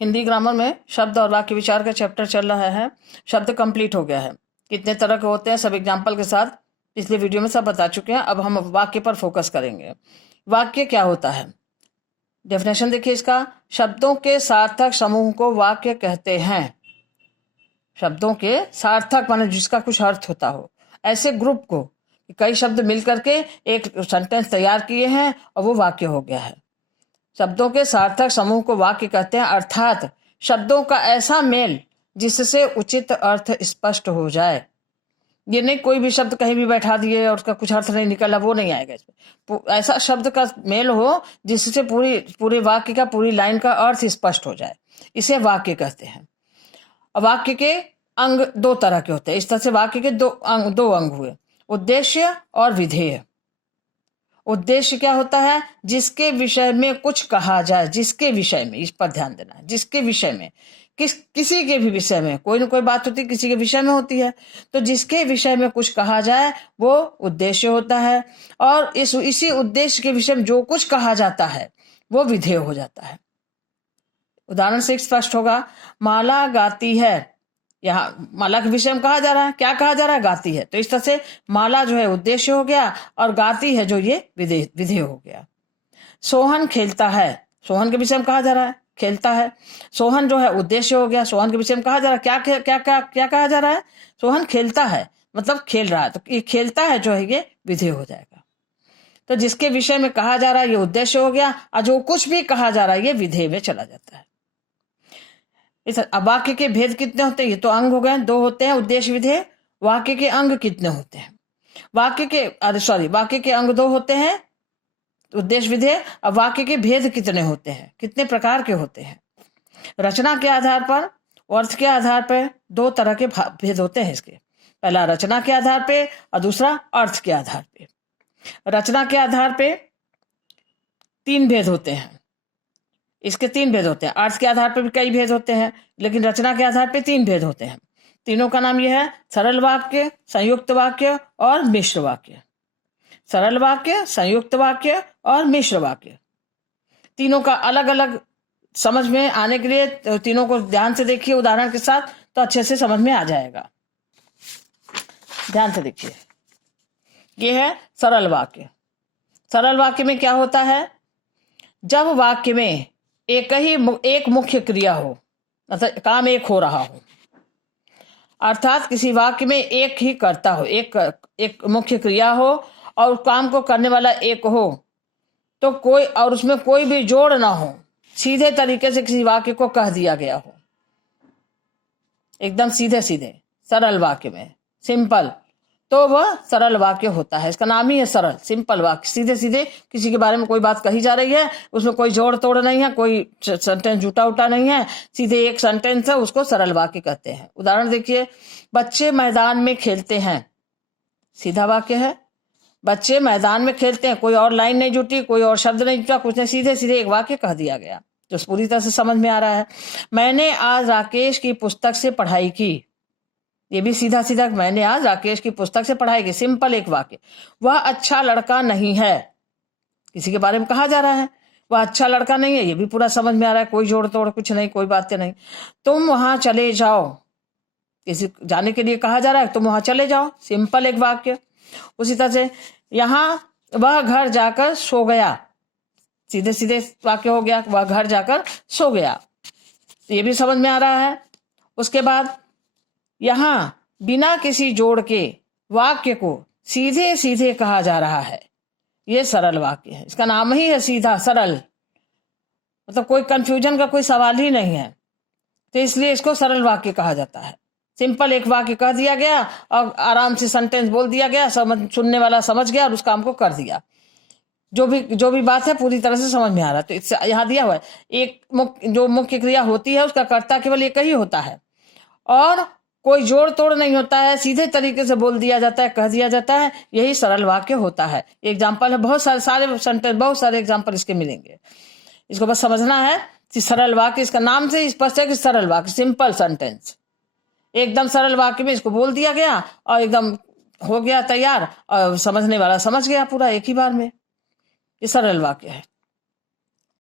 Hindi grammar में शब्द और वाक्य विचार का चैप्टर चल रहा है। शब्द कंप्लीट हो गया है। कितने तरह के होते हैं सब एग्जाम्पल के साथ पिछले वीडियो में सब बता चुके हैं। अब हम वाक्य पर फोकस करेंगे। वाक्य क्या होता है? डेफिनेशन देखिए इसका। शब्दों के सार्थक समूह को वाक्य कहते हैं। शब्दों के सार्थक माने जिसका कुछ अर्थ होता हो, ऐसे ग्रुप को कई शब्द मिलकर के एक सेंटेंस तैयार किए हैं और वो वाक्य हो गया है। शब्दों के सार्थक समूह को वाक्य कहते हैं, अर्थात शब्दों का ऐसा मेल जिससे उचित अर्थ स्पष्ट हो जाए। ये नहीं कोई भी शब्द कहीं भी बैठा दिए और उसका कुछ अर्थ नहीं निकला, वो नहीं आएगा इसमें। ऐसा शब्द का मेल हो जिससे पूरे वाक्य का, पूरी लाइन का अर्थ स्पष्ट हो जाए, इसे वाक्य कहते हैं। वाक्य के अंग दो तरह के होते हैं। इस तरह से वाक्य के दो अंग हुए, उद्देश्य और विधेय। उद्देश्य क्या होता है? जिसके विषय में कुछ कहा जाए, जिसके विषय में, इस पर ध्यान देना, जिसके विषय में, किसी के भी विषय में कोई ना कोई बात होती है, किसी के विषय में होती है, तो जिसके विषय में कुछ कहा जाए वो उद्देश्य होता है। और इसी उद्देश्य के विषय में जो कुछ कहा जाता है वो विधेय हो जाता है। उदाहरण से स्पष्ट होगा। माला गाती है, यहाँ माला के विषय में कहा जा रहा है, क्या कहा जा रहा है? गाती है। तो इस तरह से माला जो है उद्देश्य हो गया और गाती है जो ये विधेय हो गया। सोहन खेलता है, सोहन के विषय में कहा जा रहा है, खेलता है। सोहन जो है उद्देश्य हो गया। सोहन के विषय में कहा जा रहा है, क्या कहा जा रहा है? सोहन खेलता है, मतलब खेल रहा है। तो ये खेलता है जो है ये विधेय हो जाएगा। तो जिसके विषय में कहा जा रहा है ये उद्देश्य हो गया और जो कुछ भी कहा जा रहा है ये विधेय में चला जाता है। अब वाक्य के भेद कितने होते हैं? ये तो अंग हो गए, दो होते हैं, उद्देश्य विधेय। वाक्य के अंग कितने होते हैं? वाक्य के अंग दो होते हैं, उद्देश्य विधेय। अब वाक्य के भेद कितने होते हैं, कितने प्रकार के होते हैं? रचना के आधार पर, अर्थ के आधार पर दो तरह के भेद होते हैं इसके। पहला रचना के आधार पे और दूसरा अर्थ के आधार पे। रचना के आधार पे तीन भेद होते हैं। इसके तीन भेद होते हैं। अर्थ के आधार पर भी कई भेद होते हैं, लेकिन रचना के आधार पर तीन भेद होते हैं। तीनों का नाम यह है सरल वाक्य, संयुक्त वाक्य और मिश्र वाक्य। सरल वाक्य, संयुक्त वाक्य और मिश्र वाक्य। तीनों का अलग अलग समझ में आने के लिए तीनों को ध्यान से देखिए उदाहरण के साथ, तो अच्छे से समझ में आ जाएगा। ध्यान से देखिए। यह है सरल वाक्य। सरल वाक्य में क्या होता है? जब वाक्य में एक मुख्य क्रिया हो, मतलब काम एक हो रहा हो, अर्थात किसी वाक्य में एक ही कर्ता हो, एक मुख्य क्रिया हो और काम को करने वाला एक हो, तो उसमें कोई भी जोड़ ना हो, सीधे तरीके से किसी वाक्य को कह दिया गया हो, एकदम सीधे सरल वाक्य में, सिंपल, तो वह सरल वाक्य होता है। इसका नाम ही है सरल, सिंपल वाक्य। सीधे किसी के बारे में कोई बात कही जा रही है, उसमें कोई जोड़ तोड़ नहीं है, कोई सेंटेंस झूठा उठा नहीं है, सीधे एक सेंटेंस है, उसको सरल वाक्य कहते हैं। उदाहरण देखिए, बच्चे मैदान में खेलते हैं, सीधा वाक्य है। बच्चे मैदान में खेलते हैं, कोई और लाइन नहीं जुटी, कोई और शब्द नहीं जुटा, कुछ नहीं, सीधे एक वाक्य कह दिया गया जो पूरी तरह से समझ में आ रहा है। मैंने आज राकेश की पुस्तक से पढ़ाई की, ये भी सीधा मैंने आज राकेश की पुस्तक से पढ़ाई की, सिंपल एक वाक्य। वह अच्छा लड़का नहीं है, किसी के बारे में कहा जा रहा है, वह अच्छा लड़का नहीं है, ये भी पूरा समझ में आ रहा है, कोई जोड़ तोड़ कुछ नहीं, कोई बातें नहीं। तुम वहां चले जाओ, किसी जाने के लिए कहा जा रहा है, तुम वहां चले जाओ, सिंपल एक वाक्य। उसी तरह से यहाँ वह घर जाकर सो गया, सीधे वाक्य हो गया, वह घर जाकर सो गया, ये भी समझ में आ रहा है। उसके बाद यहां बिना किसी जोड़ के वाक्य को सीधे कहा जा रहा है, यह सरल वाक्य है। इसका नाम ही है सीधा सरल, मतलब कोई कंफ्यूजन का कोई सवाल ही नहीं है, तो इसलिए इसको सरल वाक्य कहा जाता है। सिंपल एक वाक्य कह दिया गया और आराम से सेंटेंस बोल दिया गया, सुनने वाला समझ गया और उस काम को कर दिया। जो भी बात है पूरी तरह से समझ में आ रहा है। तो इससे यहाँ दिया हुआ है जो मुख्य क्रिया होती है उसका कर्ता केवल एक ही होता है और कोई जोड़ तोड़ नहीं होता है, सीधे तरीके से बोल दिया जाता है, कह दिया जाता है, यही सरल वाक्य होता है। एग्जाम्पल है, बहुत सारे सेंटेंस, बहुत सारे एग्जाम्पल इसके मिलेंगे। इसको बस समझना है कि सरल वाक्य, इसका नाम से स्पष्ट है कि सरल वाक्य, सिंपल सेंटेंस, एकदम सरल वाक्य में इसको बोल दिया गया और एकदम हो गया तैयार और समझने वाला समझ गया पूरा एक ही बार में। ये सरल वाक्य है।